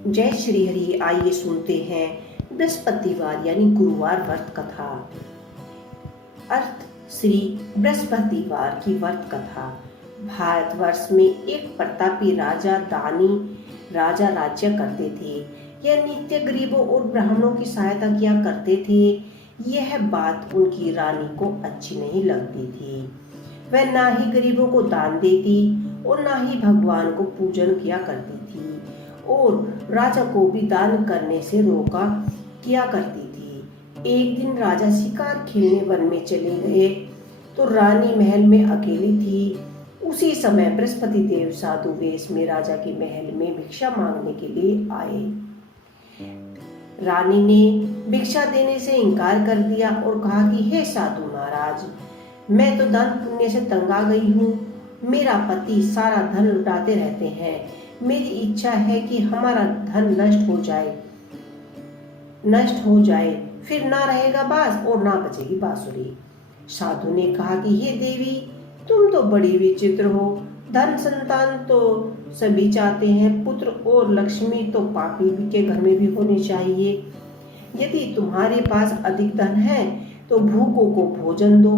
जय श्री हरि। आइए सुनते हैं बृहस्पतिवार यानी गुरुवार व्रत कथा। अर्थ श्री बृहस्पतिवार की व्रत कथा। भारतवर्ष में एक प्रतापी राजा दानी राजा राज्य करते थे। यह नित्य गरीबों और ब्राह्मणों की सहायता किया करते थे। यह बात उनकी रानी को अच्छी नहीं लगती थी। वह ना ही गरीबों को दान देती और ना ही भगवान को पूजन किया करती थी और राजा को भी दान करने से रोका किया करती थी। एक दिन राजा शिकार खेलने वन में चले गए तो रानी महल में अकेली थी। उसी समय बृहस्पति देव साधु वेश में राजा के महल में भिक्षा मांगने के लिए आए। रानी ने भिक्षा देने से इनकार कर दिया और कहा कि हे साधु महाराज, मैं तो दान पुण्य से तंग आ गई हूँ। मेरा पति सारा धन लुटाते रहते हैं। मेरी इच्छा है कि हमारा धन नष्ट हो जाए, फिर ना रहेगा बांस और ना बचेगी बांसुरी। साधु ने कहा कि हे देवी, तुम तो बड़ी विचित्र हो। धन संतान तो सभी चाहते हैं, पुत्र और लक्ष्मी तो पापी के घर में भी होनी चाहिए। यदि तुम्हारे पास अधिक धन है तो भूखों को भोजन दो,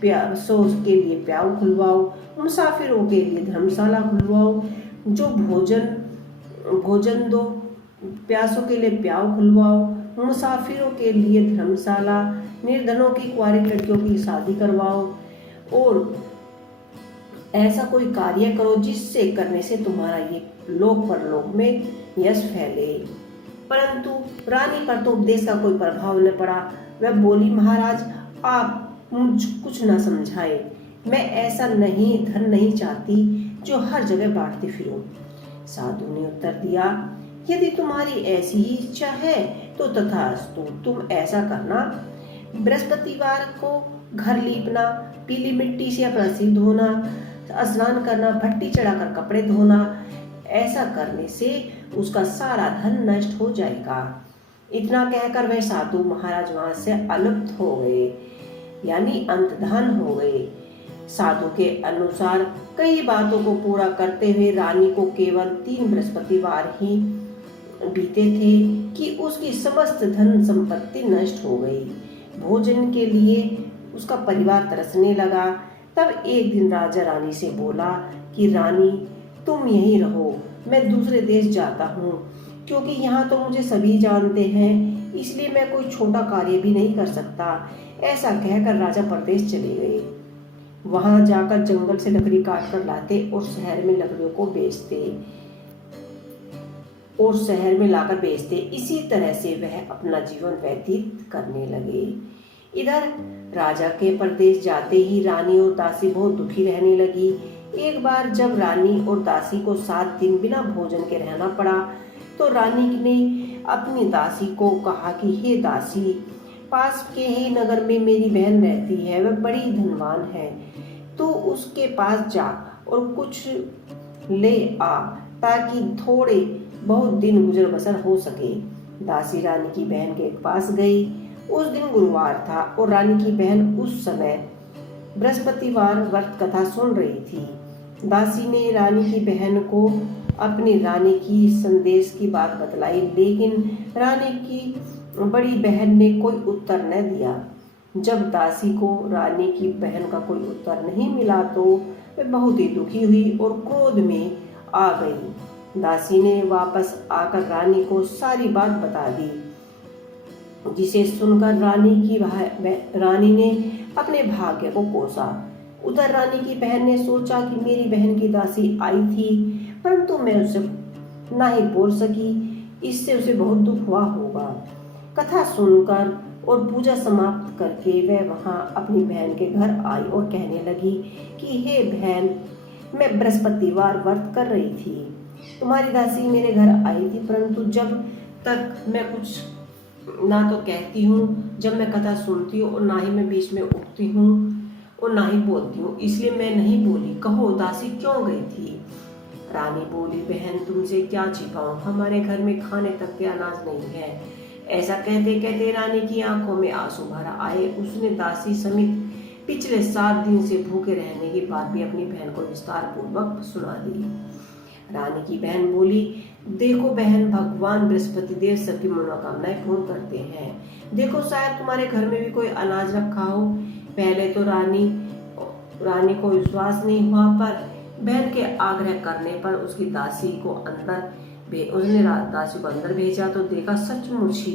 प्यासों के लिए प्याऊ खुलवाओ, मुसाफिरों के लिए धर्मशाला खुलवाओ। जो भोजन दो, प्यासों के लिए प्याऊ खुलवाओ, मुसाफिरों के लिए धर्मशाला, निर्धनों की कुंवारी लड़कियों की शादी करवाओ और ऐसा कोई कार्य करो जिससे करने से तुम्हारा ये लोक परलोक में यश फैले। परंतु रानी पर तो उपदेश का कोई प्रभाव न पड़ा। वह बोली, महाराज, आप मुझ कुछ न समझाए। मैं ऐसा धन नहीं चाहती जो हर जगह बांटती फिरूं। साधु ने उत्तर दिया, यदि तुम्हारी ऐसी ही इच्छा है तो तथास्तु, तुम ऐसा करना। बृहस्पतिवार को घर लीपना, पीली मिट्टी से अपना सिर धोना, स्नान करना, भट्टी चढ़ाकर कपड़े धोना, ऐसा करने से उसका सारा धन नष्ट हो जाएगा। इतना कहकर वह साधु महाराज वहां से अलुप्त हो गए, यानी अंतर्धान हो गए। साधु के अनुसार कई बातों को पूरा करते हुए रानी को केवल 3 बृहस्पतिवार ही बीते थे कि उसकी समस्त धन संपत्ति नष्ट हो गई। भोजन के लिए उसका परिवार तरसने लगा। तब एक दिन राजा रानी से बोला कि रानी, तुम यहीं रहो, मैं दूसरे देश जाता हूँ, क्योंकि यहाँ तो मुझे सभी जानते हैं, इसलिए मैं कोई छोटा कार्य भी नहीं कर सकता। ऐसा कहकर राजा परदेश चले गए। वहां जाकर जंगल से लकड़ी काट कर लाते और शहर में लकड़ियों को बेचते और शहर में लाकर बेचते। इसी तरह से वह अपना जीवन व्यतीत करने लगे। इधर राजा के परदेश जाते ही रानी और दासी बहुत दुखी रहने लगी। एक बार जब रानी और दासी को 7 दिन बिना भोजन के रहना पड़ा तो रानी ने अपनी दासी को कहा कि हे दासी, पास के ही नगर में मेरी बहन रहती है, वह बड़ी धनवान है। तू उसके पास जा और कुछ ले आ ताकि थोड़े बहुत दिन गुजर बसर हो सके। दासी रानी की बहन के पास गई। उस दिन गुरुवार था और रानी की बहन उस समय बृहस्पतिवार व्रत कथा सुन रही थी। दासी ने रानी की बहन को अपनी रानी की संदेश की बात बतलाई, लेकिन रानी की बड़ी बहन ने कोई उत्तर न दिया। जब दासी को रानी की बहन का कोई उत्तर नहीं मिला तो वह बहुत ही दुखी हुई और क्रोध में आ गई। दासी ने वापस आकर रानी को सारी बात बता दी, जिसे सुनकर रानी ने अपने भाग्य को कोसा। उधर रानी की बहन ने सोचा कि मेरी बहन की दासी आई थी, परंतु मैं उसे ना ही बोल सकी, इससे उसे बहुत दुख हुआ होगा। कथा सुनकर और पूजा समाप्त करके वह वहां अपनी बहन के घर आई और कहने लगी कि हे बहन, मैं बृहस्पतिवार व्रत कर रही थी। तुम्हारी दासी मेरे घर आई थी, परंतु जब तक मैं कुछ ना तो कहती हूँ जब मैं कथा सुनती हूँ और ना ही मैं बीच में उठती हूँ और ना ही बोलती हूँ, इसलिए मैं नहीं बोली। कहो दासी क्यों गई थी? रानी बोली, बहन, तुमसे क्या छिपाऊं, हमारे घर में खाने तक के अनाज नहीं है। ऐसा कहते कहते रानी की आंखों में आंसू भर आए। उसने दासी समेत पिछले 7 दिन से भूखे रहने की बात भी अपनी बहन को विस्तार पूर्वक सुना दी। रानी की बहन बोली, देखो बहन, भगवान बृहस्पति देव सबकी मनोकामनाएं पूर्ण करते हैं। देखो शायद तुम्हारे घर में भी कोई अनाज रखा हो। पहले तो रानी को विश्वास नहीं हुआ, पर बहन के आग्रह करने पर उसने दासी को अंदर भेजा तो देखा सचमुच ही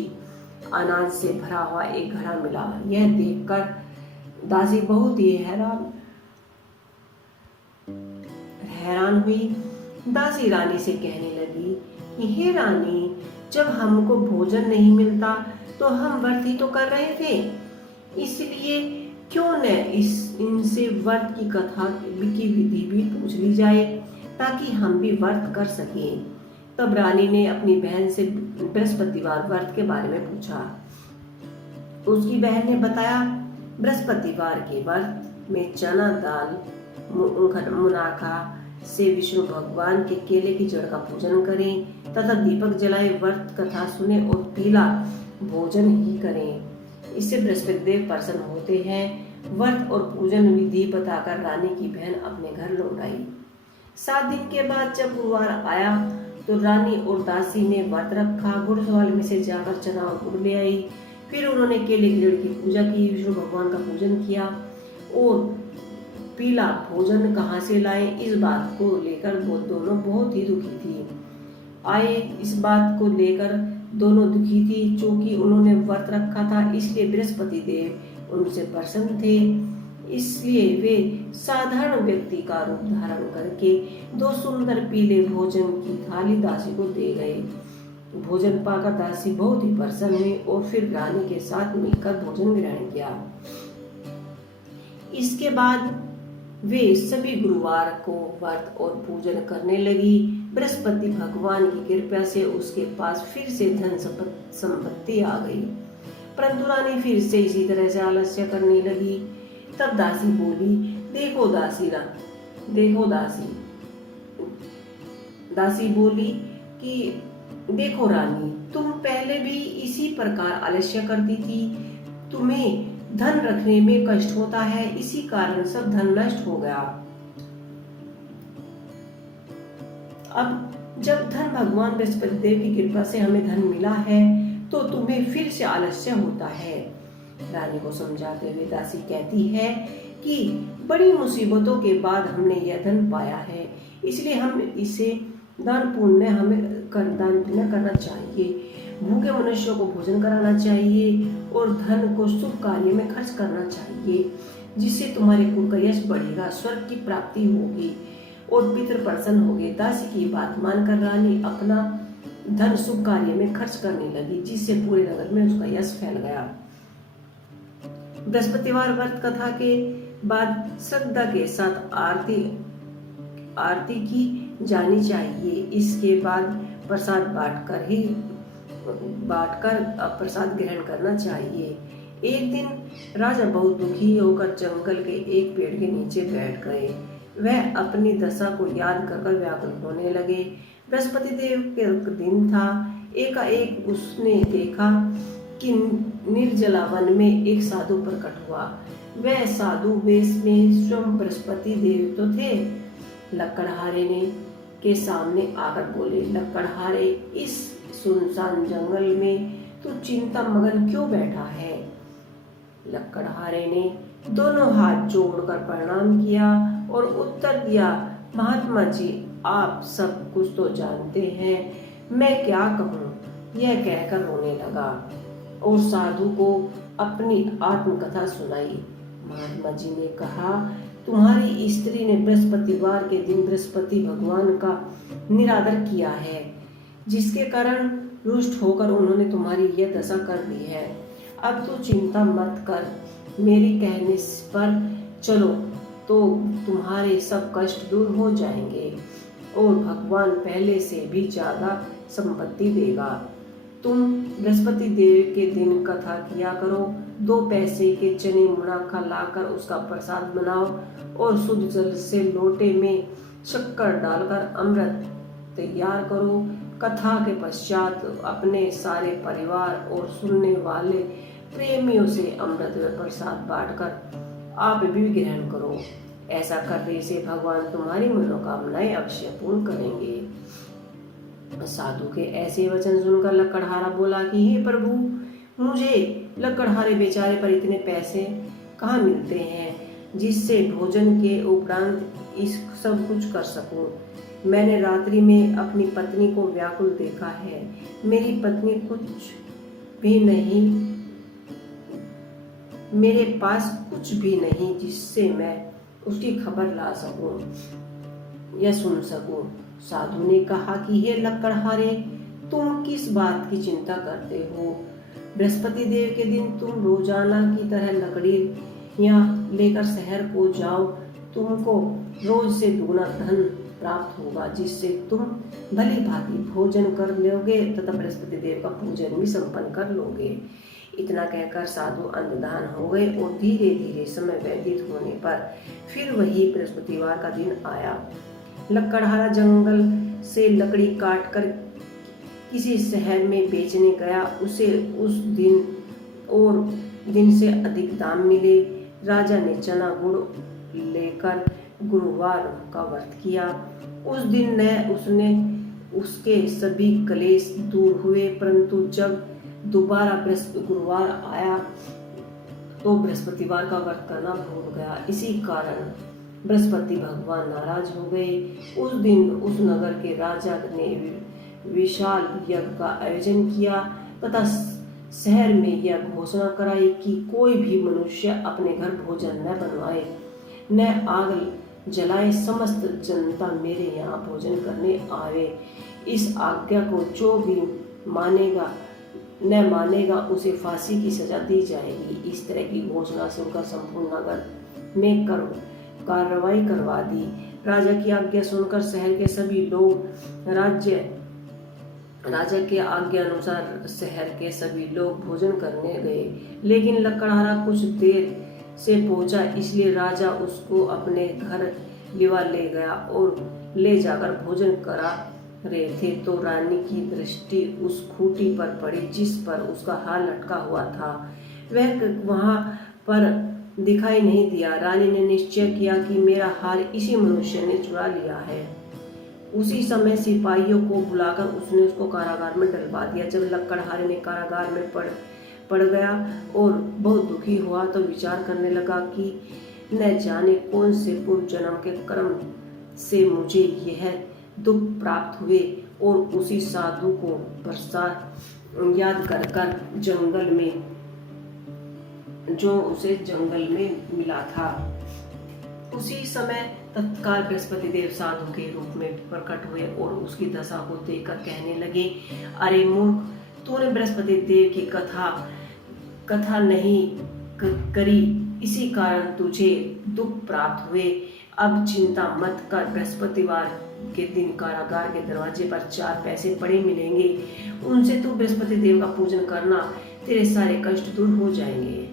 अनाज से भरा हुआ एक घड़ा मिला। यह देखकर दासी बहुत ही हैरान हुई। दासी रानी से कहने लगी कि हे रानी, जब हमको भोजन नहीं मिलता तो हम व्रत ही तो कर रहे थे, इसलिए क्यों न इनसे व्रत की कथा की विधि भी पूछ ली जाए ताकि हम भी व्रत कर सकें। तब रानी ने अपनी बहन से बृहस्पतिवार व्रत के बारे में पूछा। उसकी बहन ने बताया, बृहस्पतिवार के व्रत में चना दाल मुनाखा से विष्णु भगवान के केले की जड़ का पूजन करें तथा दीपक जलाए, व्रत कथा सुने और पीला भोजन ही करें। इससे बृहस्पति देव प्रसन्न होते हैं। व्रत और पूजन विधि बताकर रानी की बहन अपने घर लौट आई। 7 दिन के बाद जब गुरुवार आया तो रानी और दासी ने व्रत रखा। गुरुद्वारे में से जाकर चना और गुड़ ले आई। फिर उन्होंने केले की जड़ की पूजा की, विष्णु भगवान का पूजन किया और पीला भोजन कहाँ से लाए, इस बात को लेकर वो दोनों बहुत ही दुखी थी। इस बात को लेकर दोनों दुखी थी, क्योंकि उन्होंने व्रत रखा था, इसलिए बृहस्पति देव उनसे प्रसन्न थे। इसलिए वे साधारण व्यक्ति का रूप धारण करके 2 सुंदर पीले भोजन की थाली दासी को दे गए। भोजन पाकर दासी बहुत ही प्रसन्न हुई और फिर रानी के साथ मिलकर भोजन ग्रहण किया। इसके बाद वे सभी गुरुवार को व्रत और पूजन करने लगी। बृहस्पति भगवान की कृपा से उसके पास फिर से धन संपत्ति आ गई, परंतु रानी फिर से इसी तरह से आलस्य करने लगी। तब दासी बोली, देखो दासी बोली कि देखो रानी, तुम पहले भी इसी प्रकार आलस्य करती थी। तुम्हें धन रखने में कष्ट होता है, इसी कारण सब धन नष्ट हो गया। अब जब धन भगवान बृहस्पति देव की कृपा से हमें धन मिला है तो तुम्हें फिर से आलस्य होता है। रानी को समझाते हुए दासी कहती है कि बड़ी मुसीबतों के बाद हमने यह धन पाया है, इसलिए हम इसे दान पुण्य करना चाहिए। भूखे मनुष्यों को भोजन कराना चाहिए और धन को शुभ कार्य में खर्च करना चाहिए, जिससे तुम्हारे कुल का यश बढ़ेगा, स्वर्ग की प्राप्ति होगी और पितृ प्रसन्न होंगे। दासी की बात मानकर रानी अपना धन शुभ कार्य में खर्च करने लगी, जिससे पूरे नगर में उसका यश फैल गया। बृहस्पतिवार व्रत कथा के बाद श्रद्धा के साथ आरती की जानी चाहिए। इसके बाद प्रसाद बांटकर प्रसाद ग्रहण करना चाहिए। एक दिन राजा बहुत दुखी होकर जंगल के एक पेड़ के नीचे बैठ गए। वह अपनी दशा को याद कर व्याकुल होने लगे। बृहस्पति देव के दिन था। एकाएक उसने देखा कि निर्जला वन में एक साधु प्रकट हुआ। वह साधु वेश में स्वयं बृहस्पति देव तो थे। लकड़हारे के सामने आकर बोले, लकड़हारे, इस सुनसान जंगल में तू चिंता मगन क्यों बैठा है? लकड़हारे ने दोनों हाथ जोड़कर प्रणाम किया और उत्तर दिया, महात्मा जी, आप सब कुछ तो जानते हैं, मैं क्या कहूँ। यह कहकर रोने लगा और साधु को अपनी आत्मकथा सुनाई। महात्मा जी ने कहा, तुम्हारी स्त्री ने बृहस्पतिवार के दिन बृहस्पति भगवान का निरादर किया है, जिसके कारण रुष्ट होकर उन्होंने तुम्हारी यह दशा कर दी है। अब तू चिंता मत कर, मेरे कहने पर चलो तो तुम्हारे सब कष्ट दूर हो जाएंगे और भगवान पहले से भी ज्यादा संपत्ति देगा। तुम बृहस्पति देव के दिन कथा किया करो। 2 पैसे के चने मुनाखा लाकर उसका प्रसाद बनाओ और शुद्ध जल से लोटे में शक्कर डालकर अमृत तैयार करो। कथा के पश्चात अपने सारे परिवार और सुनने वाले प्रेमियों से अमृत व प्रसाद बांटकर आप भी ग्रहण करो। ऐसा करने से भगवान तुम्हारी मनोकामनाएं अवश्य पूर्ण करेंगे। साधु के ऐसे वचन सुनकर लकड़हारा बोला कि हे प्रभु, मुझे लकड़हारे बेचारे पर इतने पैसे कहाँ मिलते हैं जिससे भोजन के उपरांत इस सब कुछ कर सकूं। मैंने रात्रि में अपनी पत्नी को व्याकुल देखा है। मेरी पत्नी कुछ भी नहीं, मेरे पास कुछ भी नहीं जिससे मैं उसकी खबर ला सकूं या सुन सकूं। साधु ने कहा कि हे लकड़हारे, तुम किस बात की चिंता करते हो? बृहस्पति देव के दिन तुम रोजाना की तरह लकड़ियां लेकर शहर को जाओ। तुमको रोज से दुगना धन प्राप्त होगा जिससे तुम भली भांति भोजन कर लोगे तथा बृहस्पति देव का पूजन भी संपन्न कर लोगे। इतना कहकर साधु अंधधान हो गए और धीरे धीरे समय व्यतीत होने पर फिर वही बृहस्पतिवार का दिन आया। लकड़हारा जंगल से लकड़ी काटकर किसी शहर में बेचने गया। उसे उस दिन और दिन से अधिक दाम मिले। राजा ने चना गुड़ लेकर गुरुवार का व्रत किया। उस दिन उसने उसके सभी क्लेश दूर हुए, परंतु जब दोबारा गुरुवार आया तो बृहस्पतिवार का व्रत करना भूल गया। इसी कारण बृहस्पति भगवान नाराज हो गए। उस दिन उस नगर के राजा ने विशाल यज्ञ का आयोजन किया तथा शहर में यह घोषणा कराई कि कोई भी मनुष्य अपने घर भोजन न बनवाए, न आग जलाए। समस्त जनता मेरे यहाँ भोजन करने आवे। इस आज्ञा को जो भी मानेगा उसे फांसी की सजा दी जाएगी। इस तरह की घोषणा सुनकर संपूर्ण नगर में कार्रवाई करवा दी। राजा की आज्ञा सुनकर शहर के सभी लोग राजा के आज्ञा अनुसार शहर के सभी लोग भोजन करने गए, लेकिन लकड़हारा कुछ देर से पहुंचा, इसलिए राजा उसको अपने घर लिवा ले गया और ले जाकर भोजन करा रहे थे तो रानी की दृष्टि उस खूंटी पर पड़ी जिस पर उसका हार लटका हुआ था। वह वहां पर दिखाई नहीं दिया। रानी ने निश्चय किया कि मेरा हार इसी मनुष्य ने चुरा लिया है। उसी समय सिपाहियों को बुलाकर उसने उसको कारागार में डलवा दिया। जब लकड़हारे ने कारागार में पड़ गया और बहुत दुखी हुआ तो विचार करने लगा कि न जाने कौन से पूर्व जन्म के कर्म से मुझे यह दुख प्राप्त हुए। और उसी साधु को बरसात याद कर जंगल में जो उसे जंगल में मिला था, उसी समय तत्काल बृहस्पति देव साधु के रूप में प्रकट हुए और उसकी दशा को देखकर कहने लगे, अरे मूर्ख, तूने बृहस्पति देव की कथा नहीं करी, इसी कारण तुझे दुख प्राप्त हुए। अब चिंता मत कर, बृहस्पतिवार के दिन कारागार के दरवाजे पर 4 पैसे पड़े मिलेंगे, उनसे तू बृहस्पति देव का पूजन करना, तेरे सारे कष्ट दूर हो जाएंगे।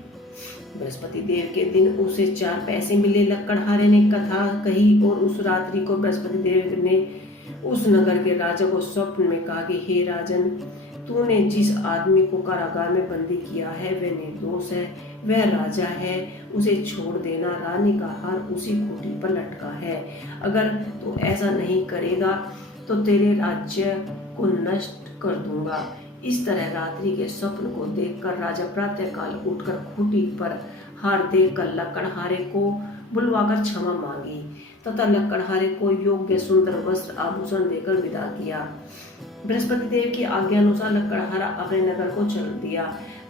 बृहस्पति देव के दिन उसे 4 पैसे मिले। लकड़हारे ने कथा कही और उस रात्रि को बृहस्पति देव ने उस नगर के राजा को स्वप्न में कहा कि हे राजन, तूने जिस आदमी को कारागार में बंदी किया है वह निर्दोष है, वह राजा है, उसे छोड़ देना। रानी का हार उसी खूंटी पर लटका है। अगर तू ऐसा नहीं करेगा तो तेरे राज्य को नष्ट कर दूंगा। इस तरह रात्रि के स्वप्न को देखकर राजा प्रातःकाल उठकर खूंटी पर हार देकर लकड़हारे को बुलवाकर क्षमा मांगी तथा लकड़हारे को योग्य सुंदर वस्त्र आभूषण देकर विदा किया। बृहस्पति देव की आज्ञा अनुसार लकड़हारा अपने नगर को चल दिया।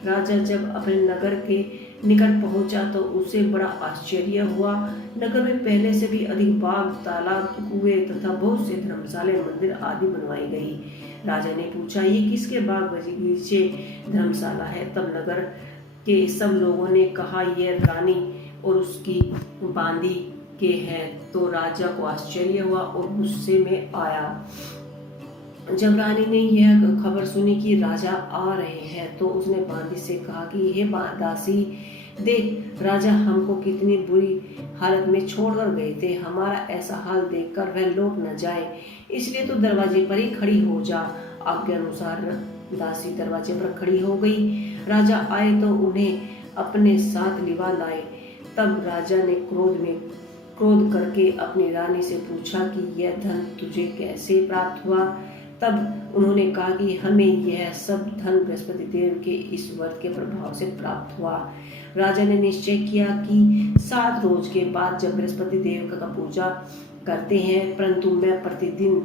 राजा जब अपने नगर के निकट पहुंचा तो उसे बड़ा आश्चर्य हुआ। नगर में पहले से भी अधिक बाग, तालाब, कुएं तथा बहुत से धर्मशाले, मंदिर आदि बनवाई गई। राजा ने पूछा, ये किसके बाग बगीचे धर्मशाला है? तब नगर के सब लोगों ने कहा, यह रानी और उसकी बांदी के हैं। तो राजा को आश्चर्य हुआ और गुस्से में आया। जब रानी ने यह खबर सुनी कि राजा आ रहे हैं तो उसने बांदी से कहा कि हे दासी, देख, राजा हमको कितनी बुरी हालत में छोड़कर गए थे। हमारा ऐसा हाल देखकर वह लौट न जाए, इसलिए तो दरवाजे पर ही खड़ी हो जा। आज्ञा अनुसार दासी दरवाजे पर खड़ी हो गई। राजा आए तो उन्हें अपने साथ लिवा लाए। तब राजा ने क्रोध करके अपनी रानी से पूछा कि यह धन तुझे कैसे प्राप्त हुआ? तब उन्होंने कहा कि हमें यह सब धन बृहस्पति देव के इस व्रत के प्रभाव से प्राप्त हुआ। राजा ने निश्चय किया कि 7 रोज के बाद जब बृहस्पति देव का पूजा करते हैं, परंतु मैं प्रतिदिन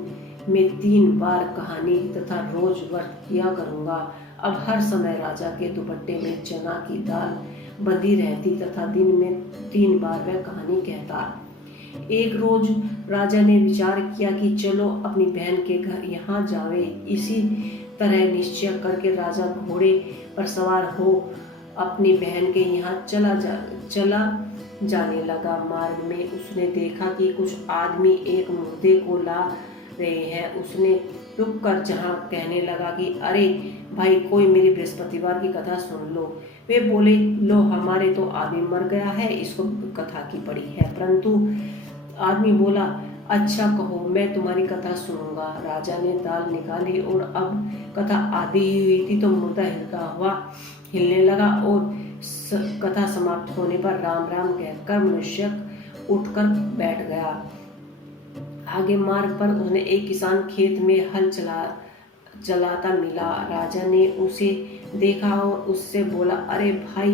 में 3 बार कहानी तथा रोज व्रत किया करूंगा। अब हर समय राजा के दुपट्टे में चना की दाल बंधी रहती तथा दिन में 3 बार वह कहानी कहता। एक रोज राजा ने विचार किया कि चलो अपनी बहन के घर यहाँ जावे। इसी तरह निश्चय करके राजा घोड़े पर सवार हो अपनी बहन के यहाँ चला जाने लगा। मार्ग में उसने देखा कि कुछ आदमी एक मुर्दे को ला रहे हैं। उसने रुककर जहाँ कहने लगा कि अरे भाई, कोई मेरी बृहस्पतिवार की कथा सुन लो। वे बोले, लो, हमारे तो आदमी मर गया है, इसको कथा की पड़ी है। परंतु आदमी बोला, अच्छा कहो, मैं तुम्हारी कथा सुनूंगा। राजा ने दाल निकाली और अब कथा आधी ही हुई थी तो मुर्दा हिलने लगा और कथा समाप्त होने पर राम राम कहकर मनुष्य उठकर बैठ गया। आगे मार्ग पर उसने एक किसान खेत में हल चलाता मिला। राजा ने उसे देखा और उससे बोला, अरे भाई,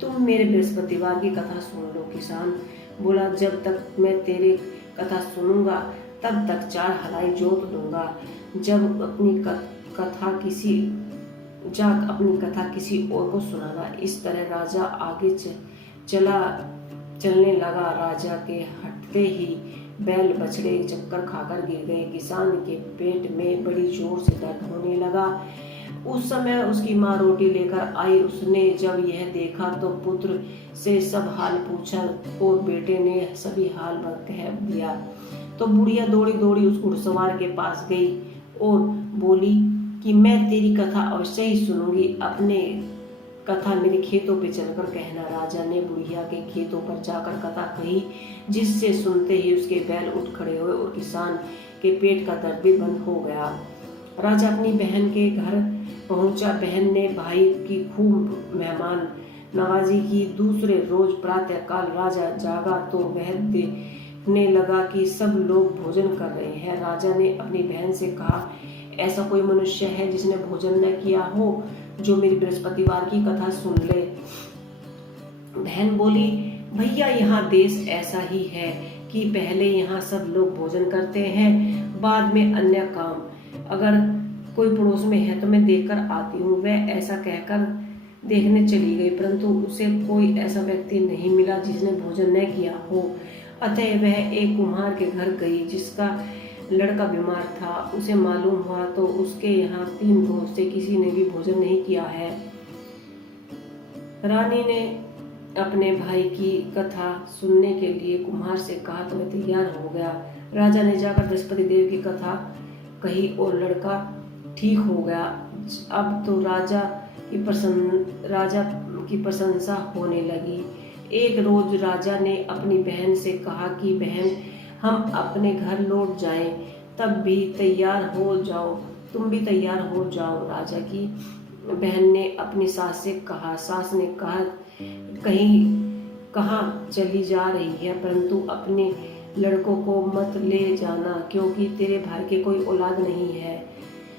तुम मेरे बृहस्पतिवार की कथा सुन लो। किसान बोला, जब तक मैं तेरी कथा सुनूंगा तब तक 4 हलाई जोत दूंगा। जब अपनी कथा किसी और को सुनाना। इस तरह राजा आगे चलने लगा। राजा के हटते ही बैल बछड़े चक्कर खाकर गिर गए। किसान के पेट में बड़ी जोर से दर्द होने लगा। उस समय उसकी माँ रोटी लेकर आई। उसने जब यह देखा तो पुत्र से सब हाल पूछा और बेटे ने सभी हाल कह दिया। तो बुढ़िया दौड़ी दौड़ी उस घुड़सवार के पास गई और बोली कि मैं तेरी कथा अवश्य ही सुनूंगी, अपने कथा मेरे खेतों पे चलकर कहना। राजा ने बुढ़िया के खेतों पर जाकर कथा कही, जिससे सुनते ही उसके बैल उठ खड़े हुए और किसान के पेट का दर्द भी बंद हो गया। राजा अपनी बहन के घर पहुंचा। बहन ने भाई की खूब मेहमान नवाजी की। दूसरे रोज प्रातः काल राजा जागा तो वह देखने लगा कि सब लोग भोजन कर रहे हैं। राजा ने अपनी बहन से कहा, ऐसा कोई मनुष्य है जिसने भोजन न किया हो, जो मेरी बृहस्पतिवार की कथा सुन ले। बहन बोली, भैया, यहाँ देश ऐसा ही है कि पहले यहाँ सब लोग भोजन करते हैं, बाद में अन्य काम। अगर कोई पड़ोस में है तो मैं देखकर आती हूँ। वह ऐसा कहकर देखने चली गई, परंतु उसे कोई ऐसा व्यक्ति नहीं मिला जिसने भोजन न किया हो। अतः वह एक कुम्हार के घर गई जिसका लड़का बीमार था। उसे मालूम हुआ तो उसके यहाँ 3 रोज से किसी ने भी भोजन नहीं किया है। रानी ने अपने भाई की कथा सुनने के लिए कुम्हार से कहा तो वह तैयार हो गया। राजा ने जाकर बृहस्पति देव की कथा कही और लड़का ठीक हो गया। अब तो राजा की प्रशंसा होने लगी। एक रोज राजा ने अपनी बहन से कहा कि बहन, हम अपने घर लौट जाएं, तब भी तैयार हो जाओ, तुम भी तैयार हो जाओ। राजा की बहन ने अपनी सास से कहा। सास ने कहा, कहाँ चली जा रही है, परंतु अपने लड़कों को मत ले जाना, क्योंकि तेरे भाई के कोई औलाद नहीं है।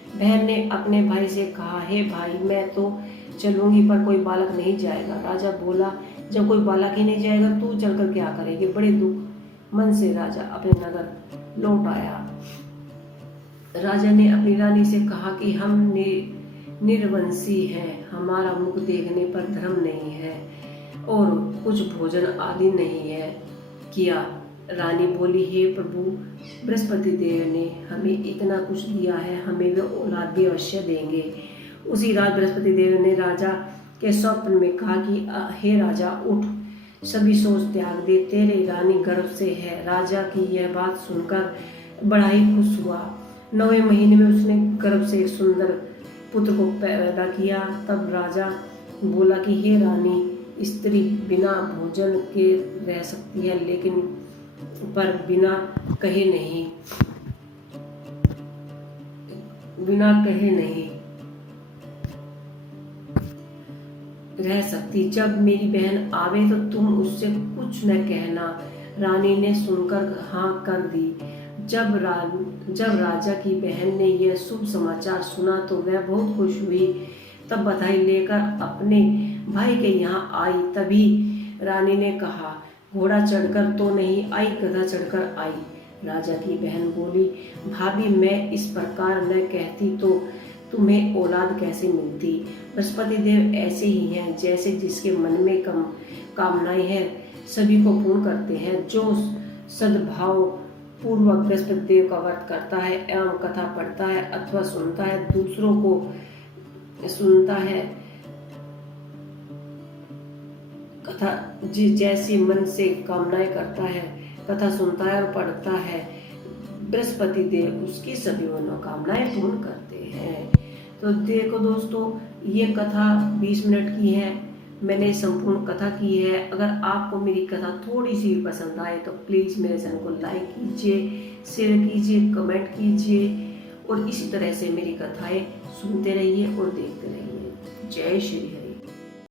बहन ने अपने भाई से कहा, हे भाई, मैं तो चलूंगी पर कोई बालक नहीं जाएगा। राजा बोला, जब कोई बालक ही नहीं जाएगा तू चलकर क्या करेगी। बड़े दुख मन से राजा अपने नगर लौट आया। राजा ने अपनी रानी से कहा कि हम निर्वंशी हैं, हमारा मुख देखने पर धर्म नहीं है और कुछ भोजन आदि नहीं है किया। रानी बोली, हे प्रभु, बृहस्पति देव ने हमें इतना कुछ दिया है, हमें वे औलाद भी अवश्य देंगे। उसी रात बृहस्पति देव ने राजा के स्वप्न में कहा कि हे राजा, उठ, सभी सोच त्याग दे, तेरे रानी गर्भ से है। राजा की यह बात सुनकर बड़ा ही खुश हुआ। 9वें महीने में उसने गर्भ से एक सुंदर पुत्र को पैदा किया। तब राजा बोला कि हे रानी, स्त्री बिना भोजन के रह सकती है, लेकिन पर बिना कहे नहीं रह सकती। जब मेरी बहन आवे तो तुम उससे कुछ न कहना। रानी ने सुनकर हाँ कर दी। जब राजा की बहन ने यह शुभ समाचार सुना तो वह बहुत खुश हुई। तब बधाई लेकर अपने भाई के यहाँ आई। तभी रानी ने कहा, घोड़ा चढ़कर तो नहीं आई, गधा चढ़कर आई। राजा की बहन बोली, भाभी मैं इस प्रकार न कहती तो तुम्हें औलाद कैसे मिलती। बृहस्पति देव ऐसे ही हैं, जैसे जिसके मन में कामनाएं हैं सभी को पूर्ण करते हैं। जो सद्भाव पूर्वक बृहस्पति देव का व्रत करता है एवं कथा पढ़ता है अथवा सुनता है, दूसरों को सुनता है कथा, जैसी मन से कामनाएं करता है, कथा सुनता है और पढ़ता है, बृहस्पति देव उसकी सभी मनोकामनाएं पूर्ण करते हैं। तो देखो दोस्तों, ये कथा 20 मिनट की है। मैंने संपूर्ण कथा की है। अगर आपको मेरी कथा थोड़ी सी भी पसंद आए तो प्लीज़ मेरे चैनल को लाइक कीजिए, शेयर कीजिए, कमेंट कीजिए और इसी तरह से मेरी कथाएं सुनते रहिए और देखते रहिए। जय श्री हरि।